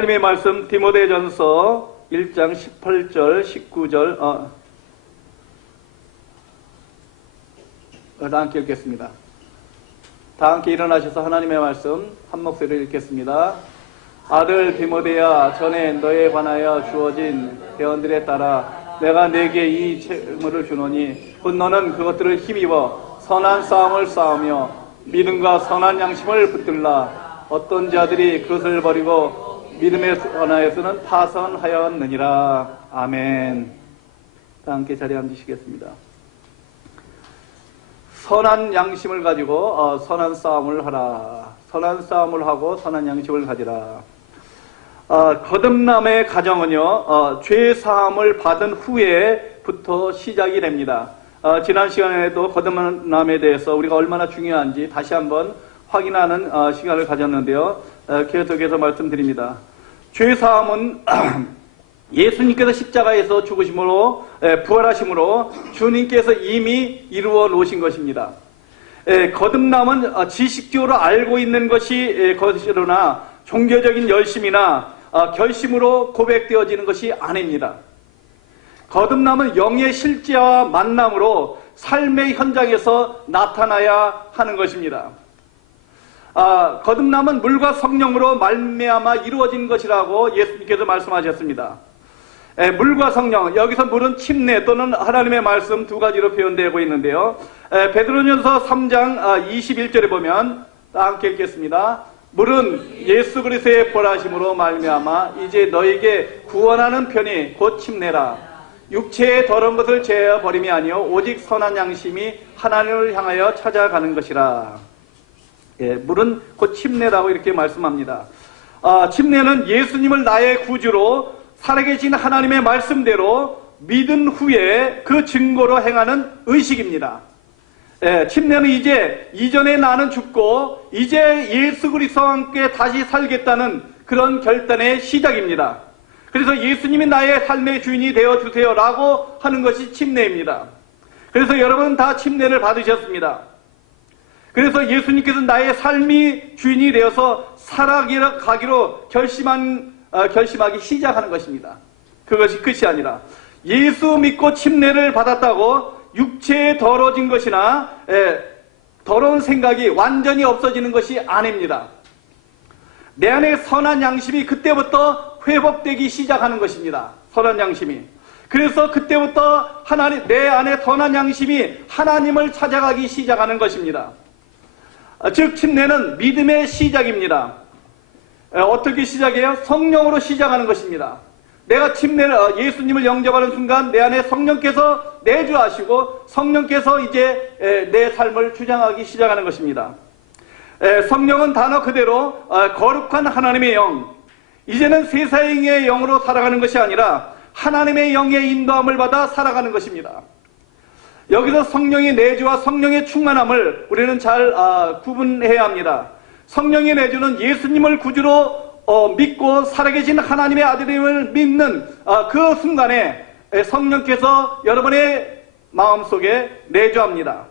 하나님의 말씀 디모데전서 1장 18절 19절 다 함께 읽겠습니다. 다 함께 일어나셔서 하나님의 말씀 한 목소리로 읽겠습니다. 아들 디모데야, 전에 너에 관하여 주어진 대언들에 따라 내가 네게 이 책무를 주노니 곧 너는 그것들을 힘입어 선한 싸움을 싸우며 믿음과 선한 양심을 붙들라. 어떤 자들이 그것을 버리고 믿음에 관하여서는 파선하였느니라. 아멘. 다 함께 자리에 앉으시겠습니다. 선한 양심을 가지고 선한 싸움을 하라. 선한 싸움을 하고 선한 양심을 가지라. 거듭남의 가정은요, 죄 사함을 받은 후에부터 시작이 됩니다. 지난 시간에도 거듭남에 대해서 우리가 얼마나 중요한지 다시 한번 확인하는 시간을 가졌는데요. 계속해서 말씀드립니다. 죄 사함은 예수님께서 십자가에서 죽으심으로 부활하심으로 주님께서 이미 이루어 놓으신 것입니다. 거듭남은 지식적으로 알고 있는 것이로나 종교적인 열심이나 결심으로 고백되어지는 것이 아닙니다. 거듭남은 영의 실제와 만남으로 삶의 현장에서 나타나야 하는 것입니다. 거듭남은 물과 성령으로 말미암아 이루어진 것이라고 예수님께서 말씀하셨습니다. 물과 성령, 여기서 물은 침례 또는 하나님의 말씀 두 가지로 표현되고 있는데요. 베드로전서 3장 21절에 보면 다 함께 읽겠습니다. 물은 예수 그리스도의 벌하심으로 말미암아 이제 너에게 구원하는 편이 곧 침례라. 육체의 더러운 것을 제하여 버림이 아니요 오직 선한 양심이 하나님을 향하여 찾아가는 것이라. 물은 곧 침례라고 이렇게 말씀합니다. 침례는 예수님을 나의 구주로 살아계신 하나님의 말씀대로 믿은 후에 그 증거로 행하는 의식입니다. 침례는 이전에 나는 죽고 이제 예수 그리스도와 함께 다시 살겠다는 그런 결단의 시작입니다. 그래서 예수님이 나의 삶의 주인이 되어주세요 라고 하는 것이 침례입니다. 그래서 여러분 다 침례를 받으셨습니다. 그래서 예수님께서 나의 삶이 주인이 되어서 살아가기로 결심하기 시작하는 것입니다. 그것이 끝이 아니라 예수 믿고 침례를 받았다고 육체에 더러워진 것이나 더러운 생각이 완전히 없어지는 것이 아닙니다. 내 안에 선한 양심이 그때부터 회복되기 시작하는 것입니다. 선한 양심이. 그래서 그때부터 내 안에 선한 양심이 하나님을 찾아가기 시작하는 것입니다. 즉 침례는 믿음의 시작입니다. 어떻게 시작해요? 성령으로 시작하는 것입니다. 내가 예수님을 영접하는 순간 내 안에 성령께서 내주하시고 성령께서 이제 내 삶을 주장하기 시작하는 것입니다. 성령은 단어 그대로 거룩한 하나님의 영, 이제는 세상의 영으로 살아가는 것이 아니라 하나님의 영의 인도함을 받아 살아가는 것입니다. 여기서 성령의 내주와 성령의 충만함을 우리는 잘 구분해야 합니다. 성령의 내주는 예수님을 구주로 믿고 살아계신 하나님의 아들임을 믿는 그 순간에 성령께서 여러분의 마음속에 내주합니다.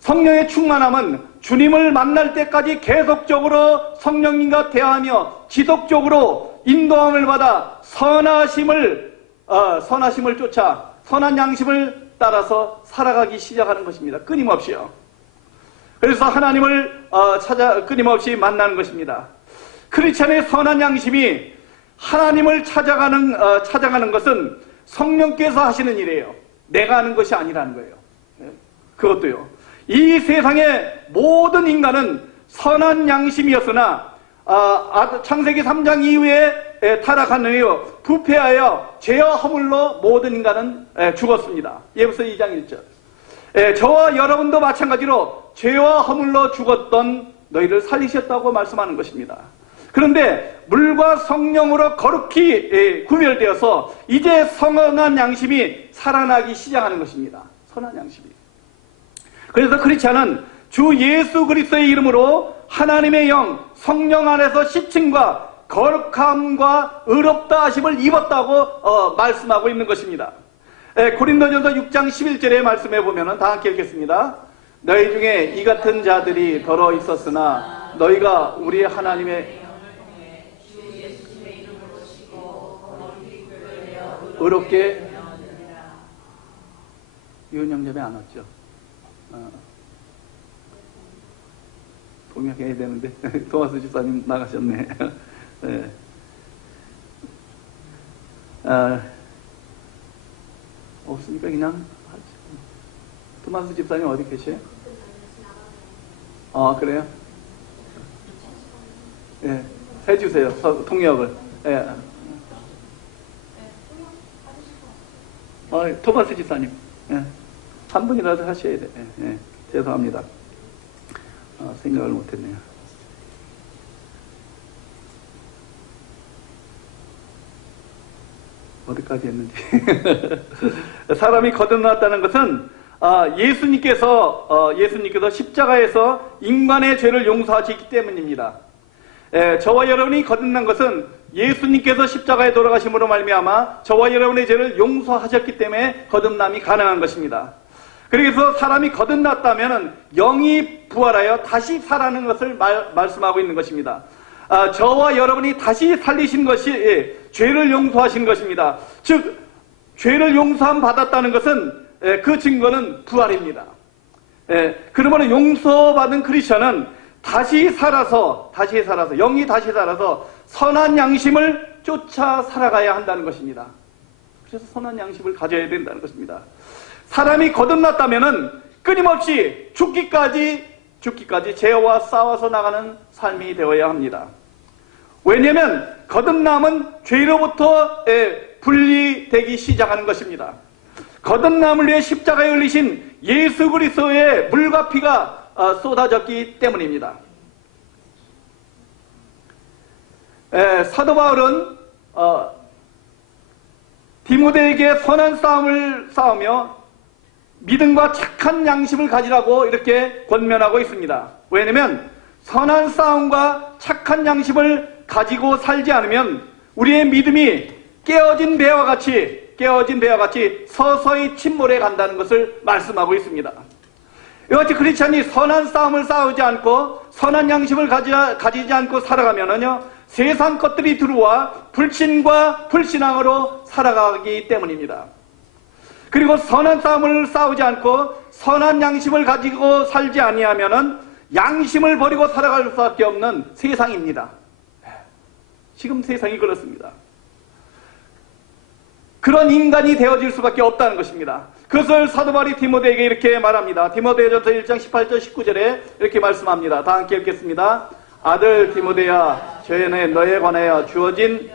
성령의 충만함은 주님을 만날 때까지 계속적으로 성령님과 대화하며 지속적으로 인도함을 받아 선하심을 쫓아 선한 양심을 따라서 살아가기 시작하는 것입니다. 끊임없이요. 그래서 하나님을 끊임없이 만나는 것입니다. 크리스찬의 선한 양심이 하나님을 찾아가는 것은 성령께서 하시는 일이에요. 내가 하는 것이 아니라는 거예요. 그것도요. 이 세상의 모든 인간은 선한 양심이었으나 창세기 3장 이후에 타락한 이후 부패하여 죄와 허물로 모든 인간은 죽었습니다. 예부서 2장 1절. 저와 여러분도 마찬가지로 죄와 허물로 죽었던 너희를 살리셨다고 말씀하는 것입니다. 그런데 물과 성령으로 거룩히 구별되어서 이제 선한 양심이 살아나기 시작하는 것입니다. 선한 양심이. 그래서 크리스찬은 주 예수 그리스도의 이름으로 하나님의 영, 성령 안에서 시침과 거룩함과 의롭다 하심을 입었다고 말씀하고 있는 것입니다. 고린도전서 6장 11절의 말씀에 보면 다 함께 읽겠습니다. 너희 중에 이 같은 자들이 더러 있었으나 너희가 우리 하나님의 의롭게 유은영점에 안 왔죠. 동역해야 되는데 토마스 집사님 나가셨네. 네. 없으니까 그냥 토마스 집사님 어디 계세요? 그래요? 예, 해주세요. 통역을. 예. 토마스 집사님. 예. 한 분이라도 하셔야 돼. 예. 예. 죄송합니다. 생각을 못했네요. 어디까지 했는지. 사람이 거듭났다는 것은 예수님께서 십자가에서 인간의 죄를 용서하시기 때문입니다. 저와 여러분이 거듭난 것은 예수님께서 십자가에 돌아가심으로 말미암아 저와 여러분의 죄를 용서하셨기 때문에 거듭남이 가능한 것입니다. 그래서 사람이 거듭났다면 영이 부활하여 다시 살아나는 것을 말씀하고 있는 것입니다. 저와 여러분이 다시 살리신 것이 죄를 용서하신 것입니다. 즉 죄를 용서함 받았다는 것은 그 증거는 부활입니다. 그러므로 용서받은 크리스천은 다시 살아서 영이 다시 살아서 선한 양심을 쫓아 살아가야 한다는 것입니다. 그래서 선한 양심을 가져야 된다는 것입니다. 사람이 거듭났다면은 끊임없이 죽기까지 죄와 싸워서 나가는 삶이 되어야 합니다. 왜냐하면 거듭남은 죄로부터 분리되기 시작하는 것입니다. 거듭남을 위해 십자가에 흘리신 예수 그리스도의 물과 피가 쏟아졌기 때문입니다. 사도 바울은 디모데에게 선한 싸움을 싸우며 믿음과 착한 양심을 가지라고 이렇게 권면하고 있습니다. 왜냐하면 선한 싸움과 착한 양심을 가지고 살지 않으면 우리의 믿음이 깨어진 배와 같이 서서히 침몰해 간다는 것을 말씀하고 있습니다. 이같이 크리스찬이 선한 싸움을 싸우지 않고 선한 양심을 가지지 않고 살아가면은요, 세상 것들이 들어와 불신과 불신앙으로 살아가기 때문입니다. 그리고 선한 싸움을 싸우지 않고 선한 양심을 가지고 살지 아니하면은 양심을 버리고 살아갈 수밖에 없는 세상입니다. 지금 세상이 그렇습니다. 그런 인간이 되어질 수밖에 없다는 것입니다. 그것을 사도 바울이 디모데에게 이렇게 말합니다. 디모데전서 1장 18절 19절에 이렇게 말씀합니다. 다 함께 읽겠습니다. 아들 디모데야, 전에 너에 관하여 주어진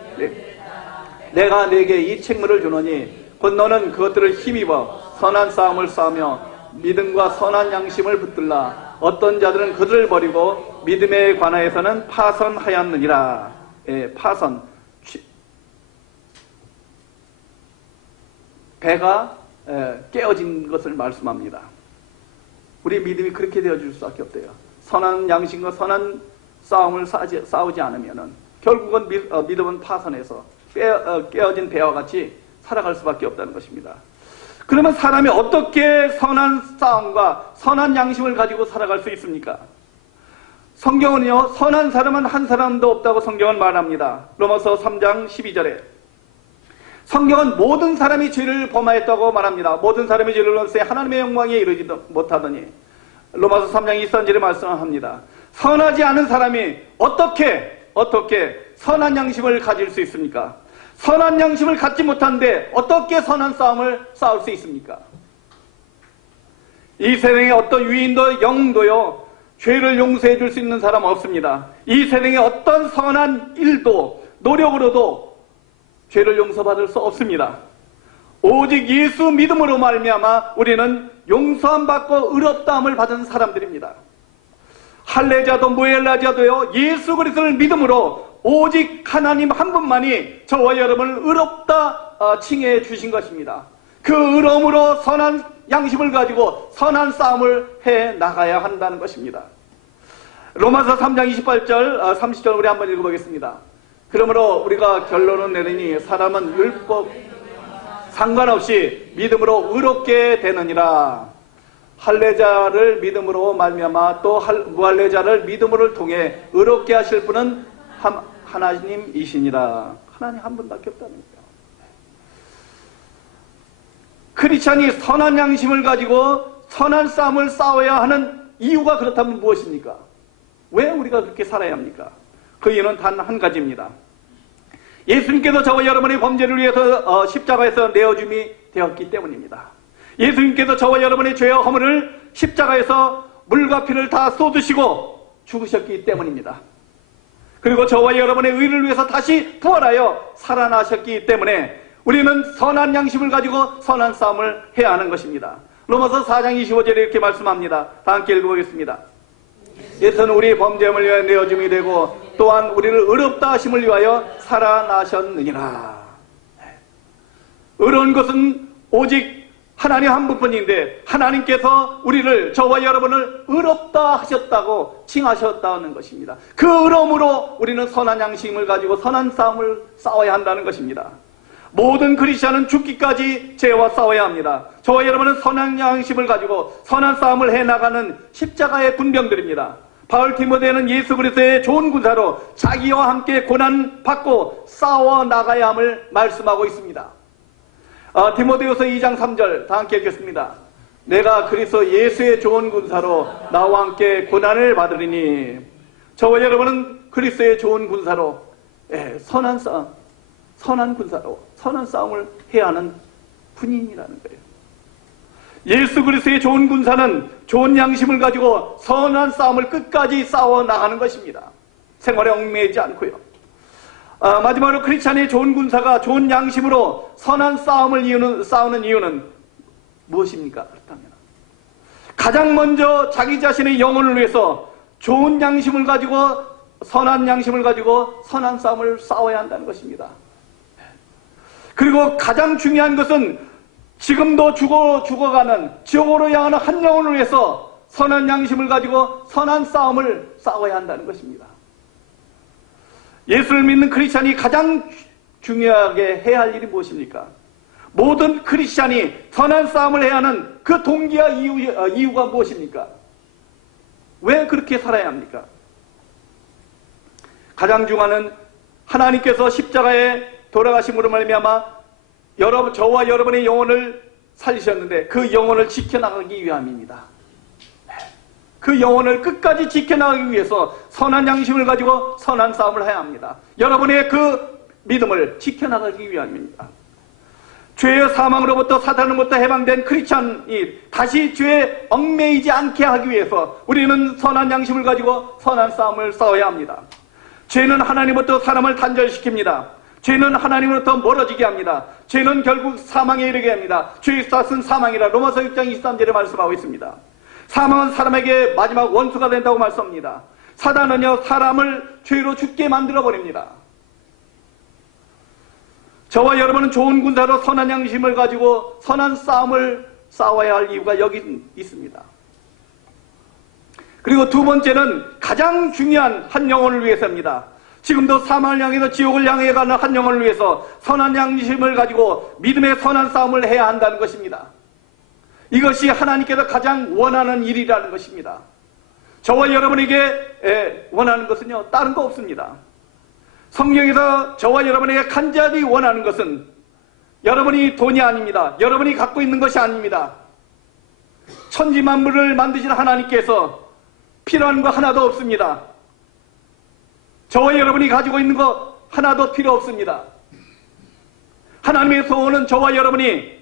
내가 네게 이 책무를 주노니 곧 너는 그것들을 힘입어 선한 싸움을 싸우며 믿음과 선한 양심을 붙들라. 어떤 자들은 그들을 버리고 믿음에 관하여서는 파선하였느니라. 파선, 배가 깨어진 것을 말씀합니다. 우리 믿음이 그렇게 되어질 수밖에 없대요. 선한 양심과 선한 싸움을 싸우지 않으면은 결국은 믿음은 파선해서 깨어진 배와 같이 살아갈 수밖에 없다는 것입니다. 그러면 사람이 어떻게 선한 싸움과 선한 양심을 가지고 살아갈 수 있습니까? 성경은요, 선한 사람은 한 사람도 없다고 성경은 말합니다. 로마서 3장 12절에 성경은 모든 사람이 죄를 범하였다고 말합니다. 모든 사람이 죄를 범하여 하나님의 영광에 이르지 못하더니 로마서 3장 23절에 말씀합니다. 선하지 않은 사람이 어떻게 선한 양심을 가질 수 있습니까? 선한 양심을 갖지 못하는데 어떻게 선한 싸움을 싸울 수 있습니까? 이 세상에 어떤 유인도 영웅도요, 죄를 용서해 줄 수 있는 사람 없습니다. 이 세상에 어떤 선한 일도 노력으로도 죄를 용서받을 수 없습니다. 오직 예수 믿음으로 말미암아 우리는 용서함 받고 의롭다함을 받은 사람들입니다. 할례자도 무할례자도요, 예수 그리스도를 믿음으로 오직 하나님 한 분만이 저와 여러분을 의롭다 칭해 주신 것입니다. 그 의로움으로 선한 양심을 가지고 선한 싸움을 해 나가야 한다는 것입니다. 로마서 3장 28절 30절 우리 한번 읽어보겠습니다. 그러므로 우리가 결론을 내리니 사람은 율법 상관없이 믿음으로 의롭게 되느니라. 할례자를 믿음으로 말미암아 또 무할례자를 믿음으로 통해 의롭게 하실 분은 하나님이시니라. 하나님 한 분밖에 없다는 거예요. 크리스찬이 선한 양심을 가지고 선한 싸움을 싸워야 하는 이유가 그렇다면 무엇입니까? 왜 우리가 그렇게 살아야 합니까? 그 이유는 단 한 가지입니다. 예수님께서 저와 여러분의 범죄를 위해서 십자가에서 내어줌이 되었기 때문입니다. 예수님께서 저와 여러분의 죄와 허물을 십자가에서 물과 피를 다 쏟으시고 죽으셨기 때문입니다. 그리고 저와 여러분의 의를 위해서 다시 부활하여 살아나셨기 때문에 우리는 선한 양심을 가지고 선한 싸움을 해야 하는 것입니다. 로마서 4장 25절에 이렇게 말씀합니다. 다 함께 읽어보겠습니다. 예수는 우리의 범죄함을 위하여 내어줌이 되고 또한 우리를 의롭다 하심을 위하여 살아나셨느니라. 의로운 것은 오직 하나님 한 분뿐인데 하나님께서 우리를, 저와 여러분을 의롭다 하셨다고 칭하셨다는 것입니다. 그 의로움으로 우리는 선한 양심을 가지고 선한 싸움을 싸워야 한다는 것입니다. 모든 크리스찬은 죽기까지 죄와 싸워야 합니다. 저와 여러분은 선한 양심을 가지고 선한 싸움을 해나가는 십자가의 군병들입니다. 바울 디모데는 예수 그리스도의 좋은 군사로 자기와 함께 고난받고 싸워 나가야 함을 말씀하고 있습니다. 디모데후서 2장 3절 다 함께 읽겠습니다. 내가 그리스도 예수의 좋은 군사로 나와 함께 고난을 받으리니. 저와 여러분은 그리스도의 좋은 군사로 선한 싸움, 선한 군사로 선한 싸움을 해야 하는 군인이라는 거예요. 예수 그리스도의 좋은 군사는 좋은 양심을 가지고 선한 싸움을 끝까지 싸워 나가는 것입니다. 생활에 얽매이지 않고요. 마지막으로 크리스찬의 좋은 군사가 좋은 양심으로 선한 싸움을 싸우는 이유는 무엇입니까? 그렇다면 가장 먼저 자기 자신의 영혼을 위해서 좋은 양심을 가지고 선한 양심을 가지고 선한 싸움을 싸워야 한다는 것입니다. 그리고 가장 중요한 것은 지금도 죽어가는 지옥으로 향하는 한 영혼을 위해서 선한 양심을 가지고 선한 싸움을 싸워야 한다는 것입니다. 예수를 믿는 크리스찬이 가장 중요하게 해야 할 일이 무엇입니까? 모든 크리스찬이 선한 싸움을 해야 하는 그 동기와 이유가 무엇입니까? 왜 그렇게 살아야 합니까? 가장 중요한 하나님께서 십자가에 돌아가심으로 말미암아 저와 여러분의 영혼을 살리셨는데 그 영혼을 지켜나가기 위함입니다. 그 영혼을 끝까지 지켜나가기 위해서 선한 양심을 가지고 선한 싸움을 해야 합니다. 여러분의 그 믿음을 지켜나가기 위함입니다. 죄의 사망으로부터 사탄으로부터 해방된 크리스찬이 다시 죄에 얽매이지 않게 하기 위해서 우리는 선한 양심을 가지고 선한 싸움을 싸워야 합니다. 죄는 하나님부터 사람을 단절시킵니다. 죄는 하나님으로부터 멀어지게 합니다. 죄는 결국 사망에 이르게 합니다. 죄의 싹은 사망이라 로마서 6장 23절에 말씀하고 있습니다. 사망은 사람에게 마지막 원수가 된다고 말씀합니다. 사단은요 사람을 죄로 죽게 만들어버립니다. 저와 여러분은 좋은 군사로 선한 양심을 가지고 선한 싸움을 싸워야 할 이유가 여기 있습니다. 그리고 두 번째는 가장 중요한 한 영혼을 위해서입니다. 지금도 사망을 향해서 지옥을 향해 가는 한 영혼을 위해서 선한 양심을 가지고 믿음의 선한 싸움을 해야 한다는 것입니다. 이것이 하나님께서 가장 원하는 일이라는 것입니다. 저와 여러분에게 원하는 것은요 다른 거 없습니다. 성경에서 저와 여러분에게 간절히 원하는 것은 여러분이 돈이 아닙니다. 여러분이 갖고 있는 것이 아닙니다. 천지 만물을 만드신 하나님께서 필요한 거 하나도 없습니다. 저와 여러분이 가지고 있는 거 하나도 필요 없습니다. 하나님의 소원은 저와 여러분이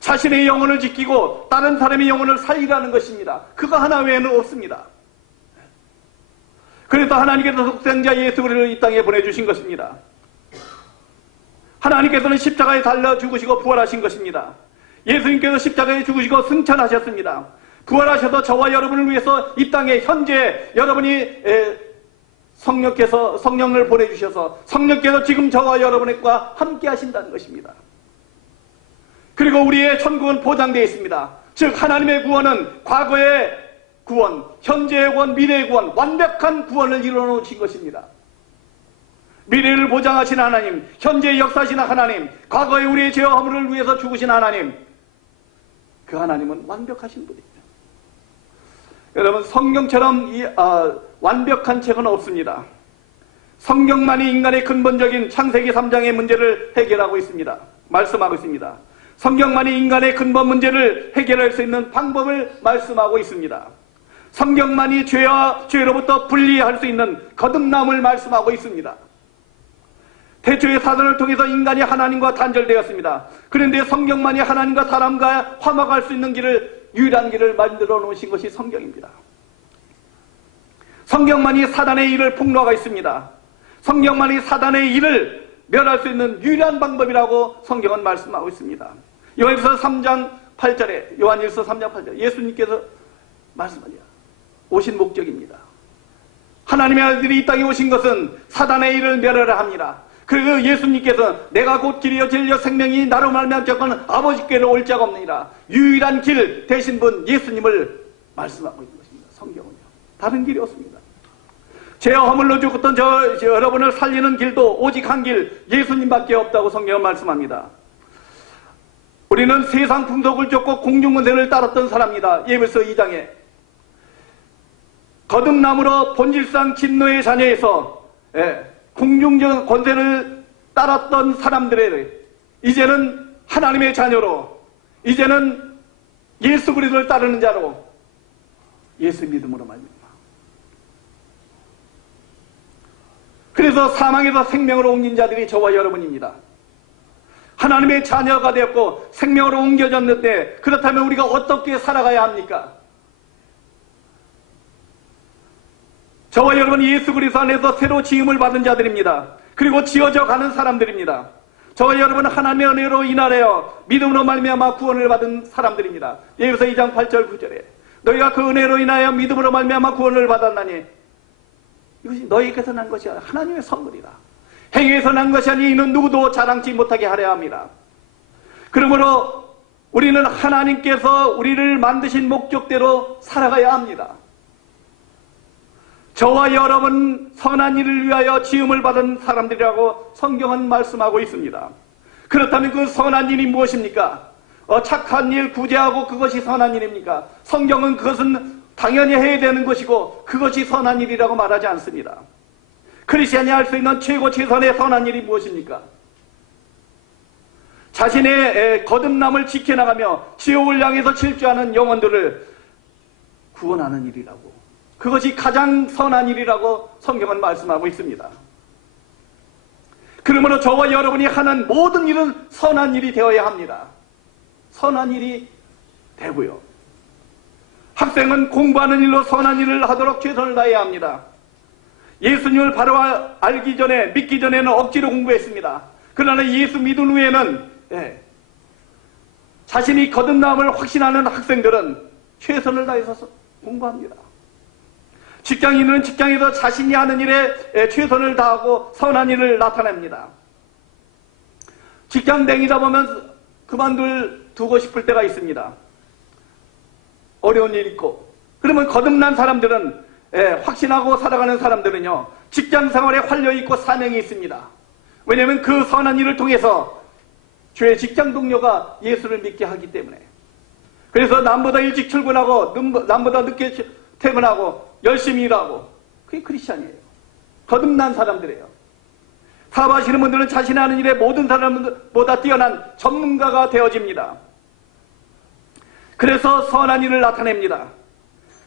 자신의 영혼을 지키고 다른 사람의 영혼을 살리라는 것입니다. 그거 하나 외에는 없습니다. 그래서 하나님께서 독생자 예수 그리스도를 이 땅에 보내주신 것입니다. 하나님께서는 십자가에 달려 죽으시고 부활하신 것입니다. 예수님께서 십자가에 죽으시고 승천하셨습니다. 부활하셔서 저와 여러분을 위해서 이 땅에 현재 여러분이 성령을 보내주셔서 성령께서 지금 저와 여러분과 함께 하신다는 것입니다. 그리고 우리의 천국은 보장되어 있습니다. 즉 하나님의 구원은 과거의 구원, 현재의 구원, 미래의 구원, 완벽한 구원을 이루어놓으신 것입니다. 미래를 보장하신 하나님, 현재의 역사하신 하나님, 과거의 우리의 죄와 허물을 위해서 죽으신 하나님, 그 하나님은 완벽하신 분입니다. 여러분 성경처럼 완벽한 책은 없습니다. 성경만이 인간의 근본적인 창세기 3장의 문제를 해결하고 있습니다. 말씀하고 있습니다. 성경만이 인간의 근본 문제를 해결할 수 있는 방법을 말씀하고 있습니다. 성경만이 죄와 죄로부터 분리할 수 있는 거듭남을 말씀하고 있습니다. 태초의 사단을 통해서 인간이 하나님과 단절되었습니다. 그런데 성경만이 하나님과 사람과 화목할 수 있는 길을, 유일한 길을 만들어 놓으신 것이 성경입니다. 성경만이 사단의 일을 폭로하고 있습니다. 성경만이 사단의 일을 멸할 수 있는 유일한 방법이라고 성경은 말씀하고 있습니다. 요한일서 3장 8절에, 요한일서 3장 8절에 예수님께서 말씀하냐, 오신 목적입니다. 하나님의 아들이 이 땅에 오신 것은 사단의 일을 멸하려 합니다. 그리고 예수님께서 내가 곧 길이요 진리요 생명이 나로 말미암아 자고는 아버지께로 올 자가 없느니라, 유일한 길 되신 분 예수님을 말씀하고 있는 것입니다. 성경은요, 다른 길이 없습니다. 죄와 허물로 죽었던 여러분을 살리는 길도 오직 한 길, 예수님밖에 없다고 성경은 말씀합니다. 우리는 세상 풍속을 쫓고 공중권세를 따랐던 사람입니다. 예배서 2장에 거듭남으로 본질상 진노의 자녀에서 공중적 권세를 따랐던 사람들의 이제는 하나님의 자녀로, 이제는 예수 그리스도를 따르는 자로 예수 믿음으로 말입니다. 그래서 사망에서 생명으로 옮긴 자들이 저와 여러분입니다. 하나님의 자녀가 되었고 생명으로 옮겨졌는데, 그렇다면 우리가 어떻게 살아가야 합니까? 저와 여러분이 예수 그리스도 안에서 새로 지음을 받은 자들입니다. 그리고 지어져 가는 사람들입니다. 저와 여러분은 하나님의 은혜로 인하여 믿음으로 말미암아 구원을 받은 사람들입니다. 예배서 2장 8절 9절에 너희가 그 은혜로 인하여 믿음으로 말미암아 구원을 받았나니 이것이 너희에게서 난 것이 아니라 하나님의 선물이라. 행위에서 난 것이 아니 이는 누구도 자랑치 못하게 하려 합니다. 그러므로 우리는 하나님께서 우리를 만드신 목적대로 살아가야 합니다. 저와 여러분 선한 일을 위하여 지음을 받은 사람들이라고 성경은 말씀하고 있습니다. 그렇다면 그 선한 일이 무엇입니까? 착한 일, 구제하고 그것이 선한 일입니까? 성경은 그것은 당연히 해야 되는 것이고 그것이 선한 일이라고 말하지 않습니다. 크리스찬이 할 수 있는 최고 최선의 선한 일이 무엇입니까? 자신의 거듭남을 지켜나가며 지옥을 향해서 질주하는 영혼들을 구원하는 일이라고, 그것이 가장 선한 일이라고 성경은 말씀하고 있습니다. 그러므로 저와 여러분이 하는 모든 일은 선한 일이 되어야 합니다. 선한 일이 되고요. 학생은 공부하는 일로 선한 일을 하도록 최선을 다해야 합니다. 예수님을 바로 알기 전에, 믿기 전에는 억지로 공부했습니다. 그러나 예수 믿은 후에는 자신이 거듭남을 확신하는 학생들은 최선을 다해서 공부합니다. 직장인은 직장에서 자신이 하는 일에 최선을 다하고 선한 일을 나타냅니다. 직장 다니다 보면 그만두고 싶을 때가 있습니다. 어려운 일이 있고. 그러면 거듭난 사람들은, 확신하고 살아가는 사람들은요, 직장 생활에 활력이 있고 사명이 있습니다. 왜냐하면 그 선한 일을 통해서 주의 직장 동료가 예수를 믿게 하기 때문에. 그래서 남보다 일찍 출근하고 남보다 늦게 퇴근하고 열심히 일하고, 그게 크리스찬이에요. 거듭난 사람들이에요. 사업하시는 분들은 자신이 하는 일에 모든 사람보다 뛰어난 전문가가 되어집니다. 그래서 선한 일을 나타냅니다.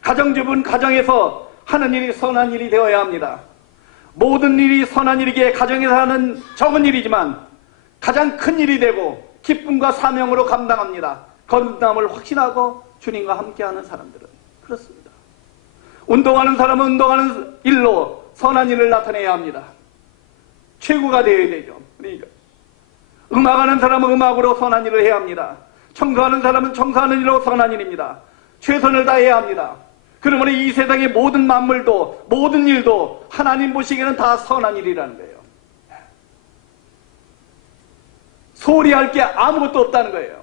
가정주부는 가정에서 하는 일이 선한 일이 되어야 합니다. 모든 일이 선한 일이기에 가정에서 하는 적은 일이지만 가장 큰 일이 되고 기쁨과 사명으로 감당합니다. 거듭남을 확신하고 주님과 함께하는 사람들은 그렇습니다. 운동하는 사람은 운동하는 일로 선한 일을 나타내야 합니다. 최고가 되어야 되죠. 그러니까 음악하는 사람은 음악으로 선한 일을 해야 합니다. 청소하는 사람은 청소하는 일로 선한 일입니다. 최선을 다해야 합니다. 그러므로 이 세상의 모든 만물도, 모든 일도 하나님 보시기에는 다 선한 일이라는 거예요. 소홀히 할 게 아무것도 없다는 거예요.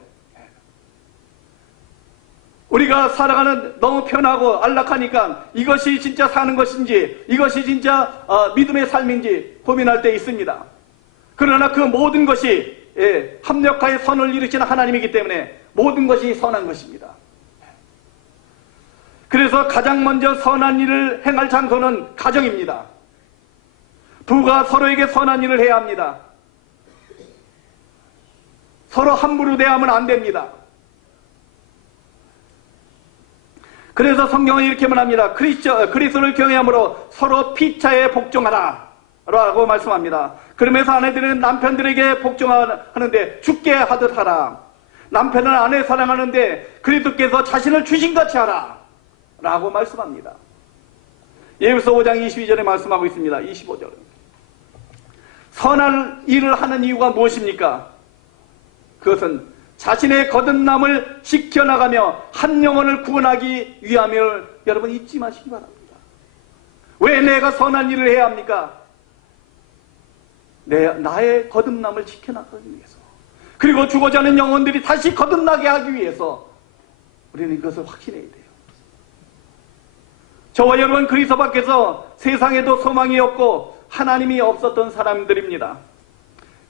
우리가 살아가는 너무 편하고 안락하니까 이것이 진짜 사는 것인지, 이것이 진짜 믿음의 삶인지 고민할 때 있습니다. 그러나 그 모든 것이 합력하여 선을 이루시는 하나님이기 때문에 모든 것이 선한 것입니다. 그래서 가장 먼저 선한 일을 행할 장소는 가정입니다. 부가 서로에게 선한 일을 해야 합니다. 서로 함부로 대하면 안 됩니다. 그래서 성경은 이렇게 말합니다. 그리스도를 경외함으로 서로 피차에 복종하라 라고 말씀합니다. 그러면서 아내들은 남편들에게 복종하는데 죽게 하듯 하라. 남편은 아내 사랑하는데 그리스도께서 자신을 주신 같이 하라 라고 말씀합니다. 예배서 5장 22절에 말씀하고 있습니다. 25절. 선한 일을 하는 이유가 무엇입니까? 그것은 자신의 거듭남을 지켜나가며 한 영혼을 구원하기 위함을 여러분 잊지 마시기 바랍니다. 왜 내가 선한 일을 해야 합니까? 나의 거듭남을 지켜나가기 위해서, 그리고 죽어지 않은 영혼들이 다시 거듭나게 하기 위해서 우리는 이것을 확신해야 돼요. 저와 여러분 그리스도 밖에서 세상에도 소망이 없고 하나님이 없었던 사람들입니다.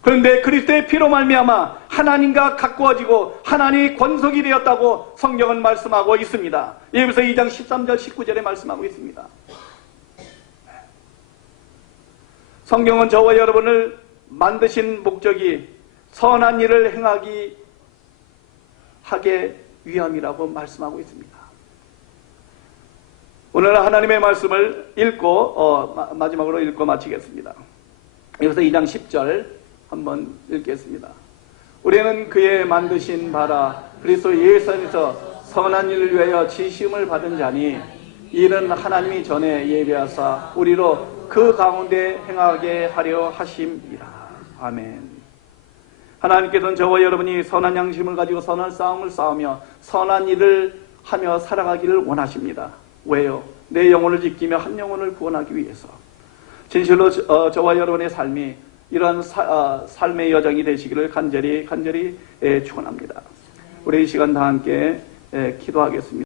그런데 그리스도의 피로 말미암아 하나님과 가까워지고 하나님의 권속이 되었다고 성경은 말씀하고 있습니다. 예배서 2장 13절 19절에 말씀하고 있습니다. 성경은 저와 여러분을 만드신 목적이 선한 일을 하게 위함이라고 말씀하고 있습니다. 오늘 하나님의 말씀을 읽고 마지막으로 읽고 마치겠습니다. 예배서 2장 10절 한번 읽겠습니다. 우리는 그의 만드신 바라 그리스도 예수 안에서 선한 일을 위하여 지심을 받은 자니 이는 하나님이 전에 예비하사 우리로 그 가운데 행하게 하려 하심이라. 아멘. 하나님께서는 저와 여러분이 선한 양심을 가지고 선한 싸움을 싸우며 선한 일을 하며 살아가기를 원하십니다. 왜요? 내 영혼을 지키며 한 영혼을 구원하기 위해서. 진실로 저와 여러분의 삶이 이러한 삶의 여정이 되시기를 간절히 축원합니다. 우리 이 시간 다 함께 기도하겠습니다.